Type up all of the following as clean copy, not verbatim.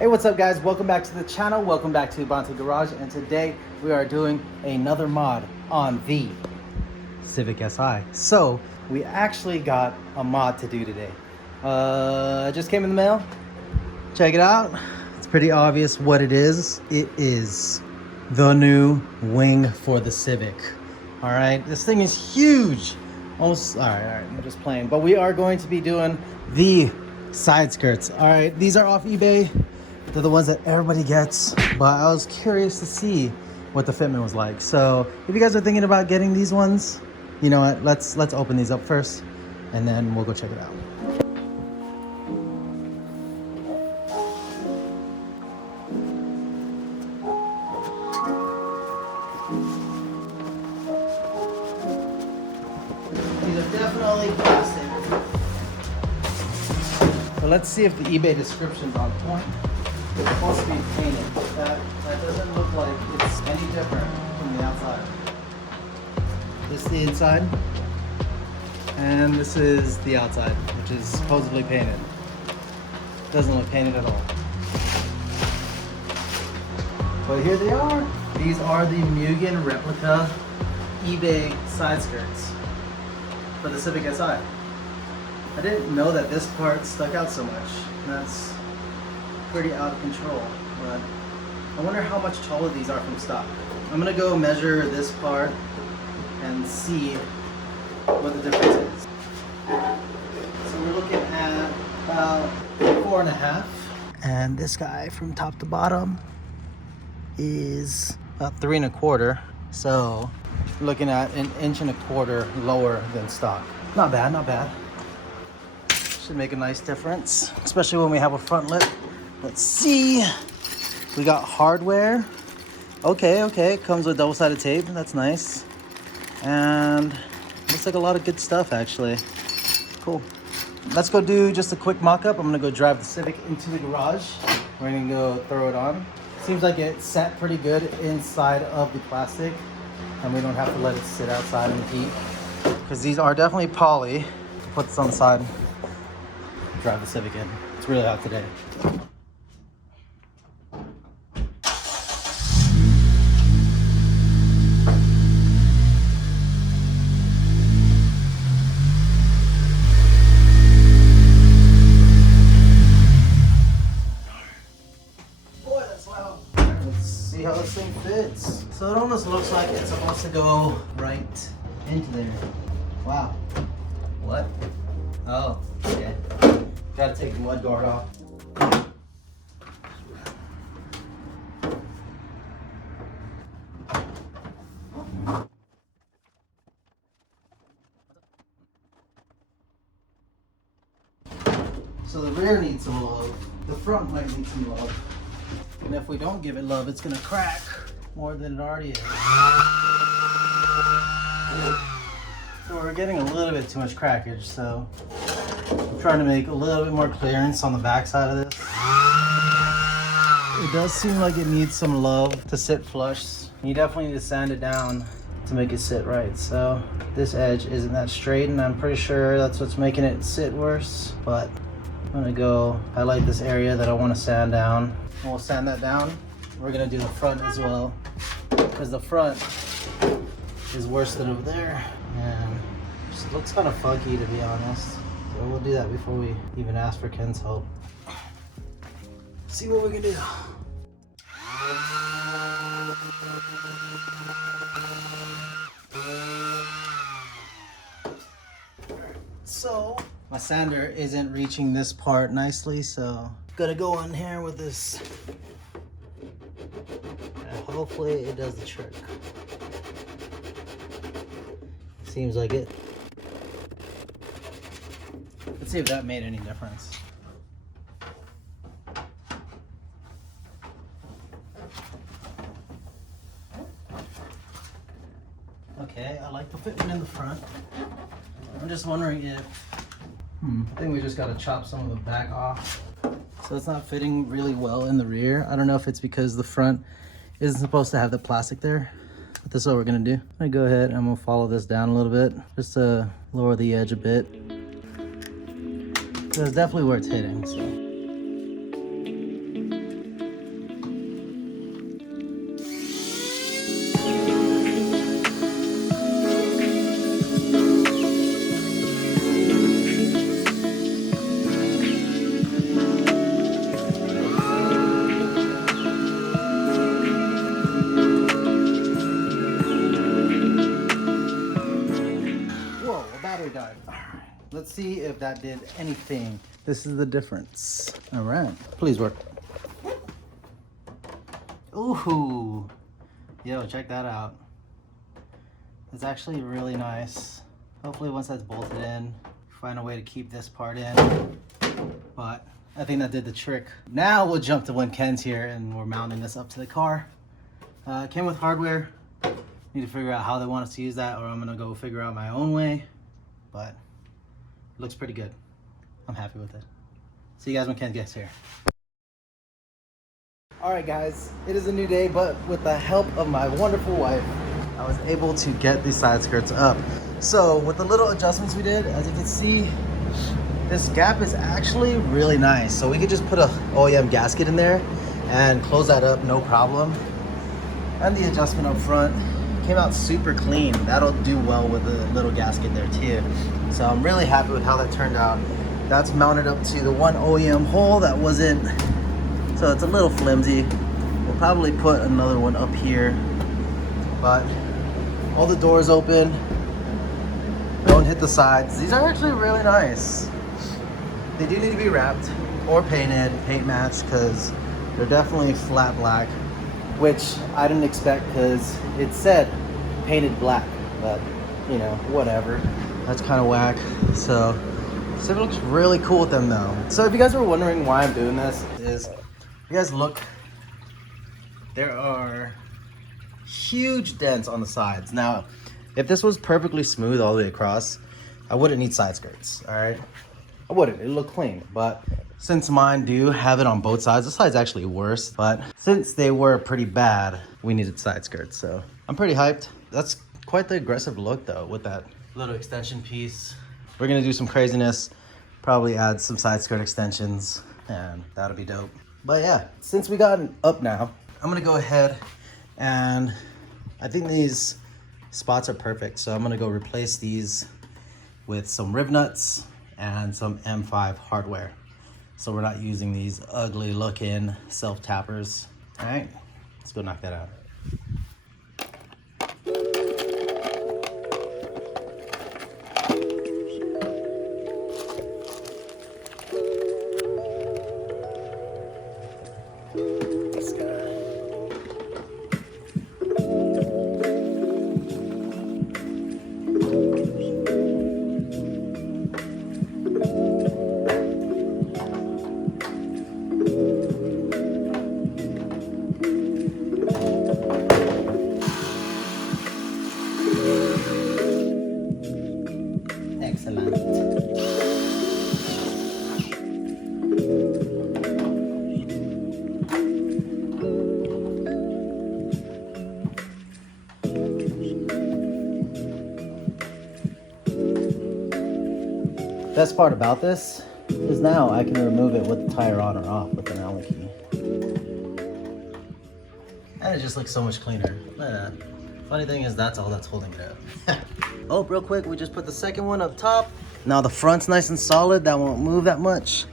Hey, what's up guys? Welcome back to the channel. Welcome back to Ubante Garage, and today we are doing another mod on the Civic SI. So we actually got a mod to do today. It just came in the mail. Check it out. It's pretty obvious what it is. It is the new wing for the Civic. All right, this thing is huge. Almost, all right, I'm just playing. But we are going to be doing the side skirts. All right, these are off eBay. They're the ones that everybody gets, but I was curious to see what the fitment was like. So if you guys are thinking about getting these ones, you know what, let's open these up first and then we'll go check it out. These are definitely plastic. So let's see if the eBay description's on point. It's supposed to be painted. That doesn't look like it's any different from the outside. This is the inside, and this is the outside, which is supposedly painted. Doesn't look painted at all. But here they are. These are the MUGEN replica eBay side skirts for the Civic SI. I didn't know that this part stuck out so much. That's pretty out of control, but I wonder how much taller these are from stock. I'm gonna go measure this part and see what the difference is. So we're looking at about 4.5, and this guy from top to bottom is about 3.25. So we're looking at 1.25 inches lower than stock. Not bad, not bad. Should make a nice difference, especially when we have a front lip. Let's see. We got hardware. Okay. Comes with double-sided tape. That's nice. And looks like a lot of good stuff, actually. Cool. Let's go do just a quick mock-up. I'm gonna go drive the Civic into the garage. We're gonna go throw it on. Seems like it's set pretty good inside of the plastic, and we don't have to let it sit outside in the heat, because these are definitely poly. Put this on the side. Drive the Civic in. It's really hot today. See how this thing fits. So it almost looks like it's supposed to go right into there. Wow. What? Oh, okay. Gotta take the mud guard off. So the rear needs some love. The front might need some love. And if we don't give it love, it's gonna crack more than it already is. So we're getting a little bit too much crackage, so I'm trying to make a little bit more clearance on the back side of this. It does seem like it needs some love to sit flush. You definitely need to sand it down to make it sit right. So this edge isn't that straight, and I'm pretty sure that's what's making it sit worse. But I'm gonna go highlight this area that I want to sand down. We'll sand that down. We're gonna do the front as well, because the front is worse than over there, and it just looks kind of funky, to be honest. So we'll do that before we even ask for Ken's help. See what we can do. So my sander isn't reaching this part nicely, so gonna go on here with this, and hopefully it does the trick. Seems like it. Let's see if that made any difference. Okay, I like the fitment in the front. I'm just wondering if I think we just gotta chop some of the back off. So it's not fitting really well in the rear. I don't know if it's because the front isn't supposed to have the plastic there. But this is what we're gonna do. I'm gonna go ahead and I'm gonna follow this down a little bit, just to lower the edge a bit. So it's definitely where it's hitting, so. let's see if that did anything. This is the difference. All right, please work. Ooh, yo, check that out. It's actually really nice. Hopefully once that's bolted in, find a way to keep this part in. But I think that did the trick. Now we'll jump to when Ken's here and we're mounting this up to the car. Came with hardware. Need to figure out how they want us to use that, or I'm gonna go figure out my own way. But it looks pretty good. I'm happy with it. See you guys when Ken gets here. All right guys, it is a new day, but with the help of my wonderful wife, I was able to get these side skirts up. So with the little adjustments we did, as you can see, this gap is actually really nice. So we could just put a OEM gasket in there and close that up, no problem. And the adjustment up front came out super clean. That'll do well with the little gasket there too. So I'm really happy with how that turned out. That's mounted up to the one OEM hole that wasn't, so it's a little flimsy. We'll probably put another one up here, but all the doors open. Don't hit the sides. These are actually really nice. They do need to be wrapped or painted, paint matched, because they're definitely flat black, which I didn't expect because it said painted black, but you know, whatever. That's kind of whack. So it looks really cool with them though. So if you guys were wondering why I'm doing this, is you guys look, there are huge dents on the sides. Now, if this was perfectly smooth all the way across, I wouldn't need side skirts, all right? I wouldn't, it'd look clean. But since mine do have it on both sides, the side's actually worse, but since they were pretty bad, we needed side skirts, so I'm pretty hyped. That's quite the aggressive look though, with that little extension piece. We're gonna do some craziness, probably add some side skirt extensions, and that'll be dope. But yeah, since we got it up now, I'm gonna go ahead and I think these spots are perfect. So I'm gonna go replace these with some rib nuts and some M5 hardware. So we're not using these ugly looking self tappers. All right, let's go knock that out. Best part about this is now I can remove it with the tire on or off with an Allen key. And it just looks so much cleaner. Funny thing is that's all that's holding it up. Oh, real quick, we just put the second one up top. Now the front's nice and solid, that won't move that much.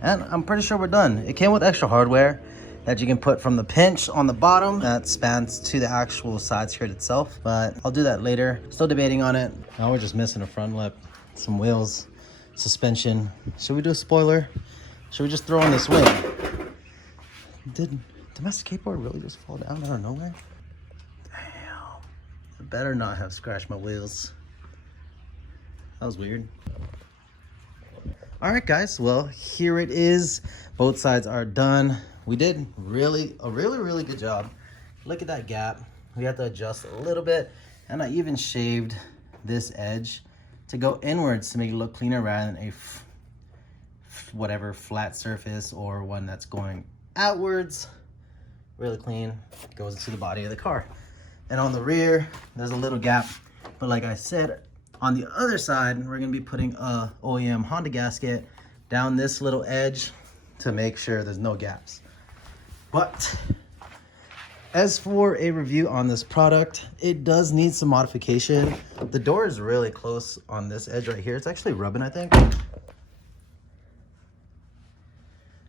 And I'm pretty sure we're done. It came with extra hardware that you can put from the pinch on the bottom that spans to the actual side skirt itself, but I'll do that later. Still debating on it. Now we're just missing a front lip, some wheels, suspension. Should we do a spoiler? Should we just throw on this wing? Did my skateboard really just fall down out of nowhere? Damn. I better not have scratched my wheels. That was weird. All right, guys. Well, here it is. Both sides are done. We did a really good job. Look at that gap. We have to adjust a little bit, and I even shaved this edge to go inwards to make it look cleaner rather than a whatever flat surface or one that's going outwards. Really clean. Goes into the body of the car. And on the rear, there's a little gap. But like I said, on the other side, we're gonna be putting a OEM Honda gasket down this little edge to make sure there's no gaps. But as for a review on this product, it does need some modification. The door is really close on this edge right here. It's actually rubbing, I think.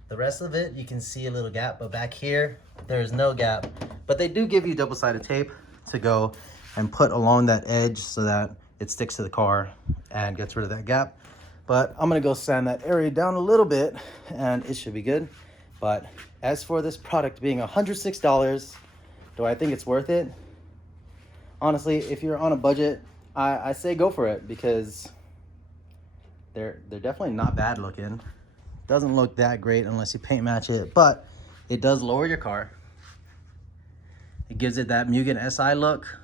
The rest of it, you can see a little gap, but back here, there's no gap. But they do give you double-sided tape to go and put along that edge so that it sticks to the car and gets rid of that gap. But I'm gonna go sand that area down a little bit and it should be good. But as for this product being $106, do I think it's worth it? Honestly, if you're on a budget, I say go for it, because they're definitely not bad looking. Doesn't look that great unless you paint match it, but it does lower your car. It gives it that Mugen SI look.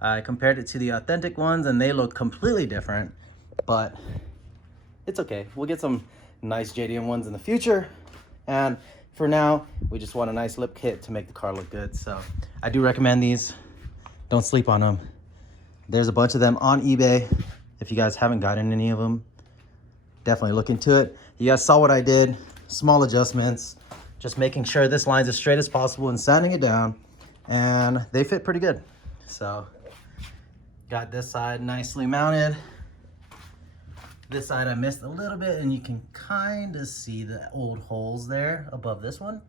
I compared it to the authentic ones and they look completely different, but it's okay. We'll get some nice JDM ones in the future. And for now, we just want a nice lip kit to make the car look good. So I do recommend these. Don't sleep on them. There's a bunch of them on eBay. If you guys haven't gotten any of them, definitely look into it. You guys saw what I did. Small adjustments, just making sure this line's as straight as possible and sanding it down. And they fit pretty good. So got this side nicely mounted. This side I missed a little bit, and you can kind of see the old holes there above this one.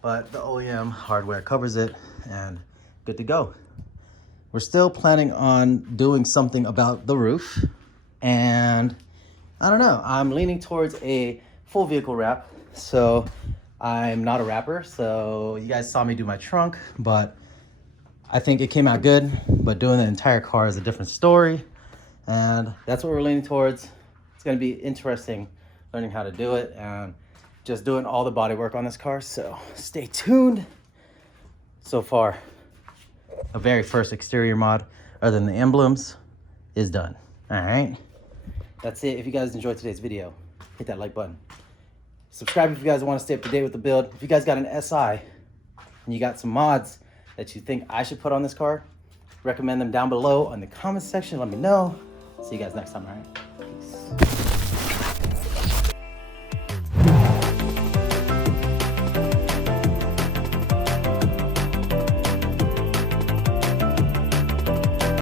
But the OEM hardware covers it and good to go. We're still planning on doing something about the roof. And I don't know, I'm leaning towards a full vehicle wrap. So I'm not a wrapper, so you guys saw me do my trunk, but I think it came out good. But doing the entire car is a different story. And that's what we're leaning towards. It's gonna be interesting learning how to do it and just doing all the body work on this car. So stay tuned. So far, a very first exterior mod, other than the emblems, is done. All right, that's it. If you guys enjoyed today's video, hit that like button. Subscribe if you guys want to stay up to date with the build. If you guys got an SI and you got some mods that you think I should put on this car, recommend them down below in the comment section. Let me know. See you guys next time, all right? Peace.